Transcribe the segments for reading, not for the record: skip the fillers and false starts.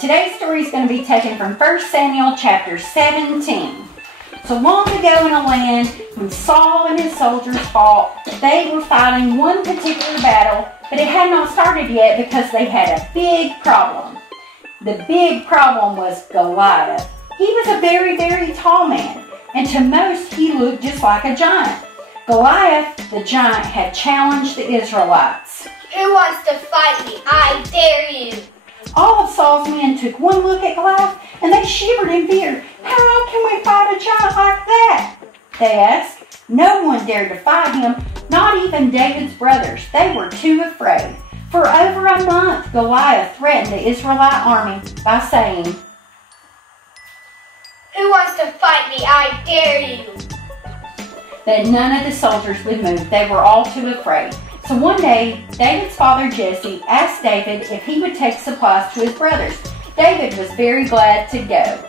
Today's story is going to be taken from 1 Samuel chapter 17. So long ago in a land when Saul and his soldiers fought, they were fighting one particular battle, but it had not started yet because they had a big problem. The big problem was Goliath. He was a very, very tall man, and to most he looked just like a giant. Goliath, the giant, had challenged the Israelites. Who wants to fight me? I dare you. All of Saul's men took one look at Goliath, and they shivered in fear. How can we fight a giant like that? They asked. No one dared to fight him, not even David's brothers. They were too afraid. For over a month, Goliath threatened the Israelite army by saying, Who wants to fight me? I dare you. That none of the soldiers would move. They were all too afraid. So one day, David's father Jesse asked David if he would take supplies to his brothers. David was very glad to go.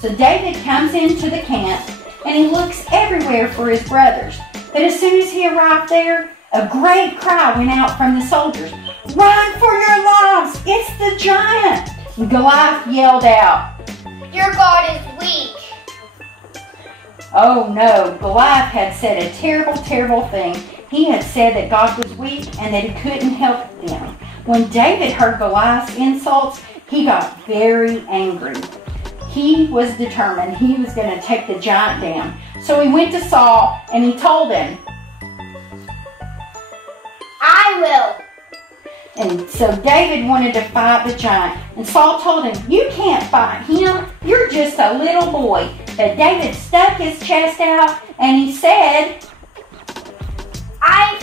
So David comes into the camp and he looks everywhere for his brothers. But as soon as he arrived there, a great cry went out from the soldiers. Run for your lives! It's the giant! And Goliath yelled out, Your God is weak. Oh no, Goliath had said a terrible, terrible thing. He had said that God was weak and that he couldn't help them. When David heard Goliath's insults, he got very angry. He was determined he was going to take the giant down. So he went to Saul and he told him, I will. And so David wanted to fight the giant. And Saul told him, You can't fight him. You're just a little boy. But David stuck his chest out and he said, I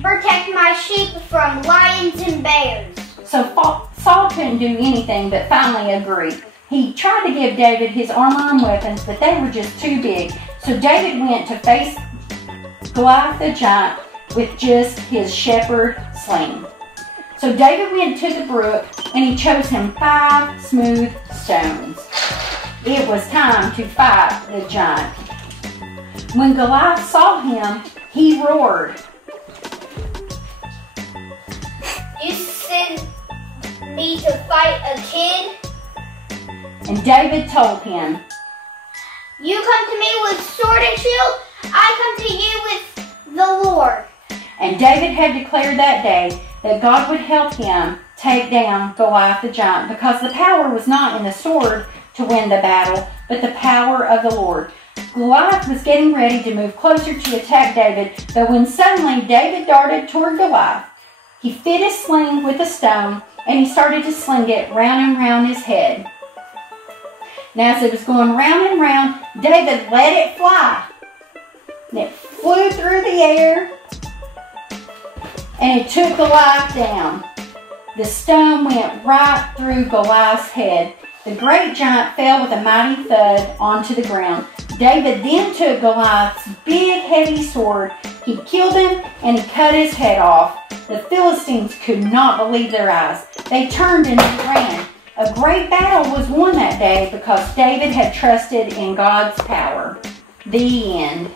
protect my sheep from lions and bears. So Saul couldn't do anything but finally agree. He tried to give David his armor and weapons, but they were just too big. So David went to face Goliath the giant with just his shepherd sling. So David went to the brook and he chose him 5 smooth stones. It was time to fight the giant. When Goliath saw him, he roared. You sent me to fight a kid? And David told him, You come to me with sword and shield, I come to you with the Lord. And David had declared that day that God would help him take down Goliath the giant because the power was not in the sword to win the battle, but the power of the Lord. Goliath was getting ready to move closer to attack David, but when suddenly David darted toward Goliath, he fit his sling with a stone and he started to sling it round and round his head. Now as it was going round and round, David let it fly. And it flew through the air and it took Goliath down. The stone went right through Goliath's head. The great giant fell with a mighty thud onto the ground. David then took Goliath's big heavy sword. He killed him and he cut his head off. The Philistines could not believe their eyes. They turned and they ran. A great battle was won that day because David had trusted in God's power. The end.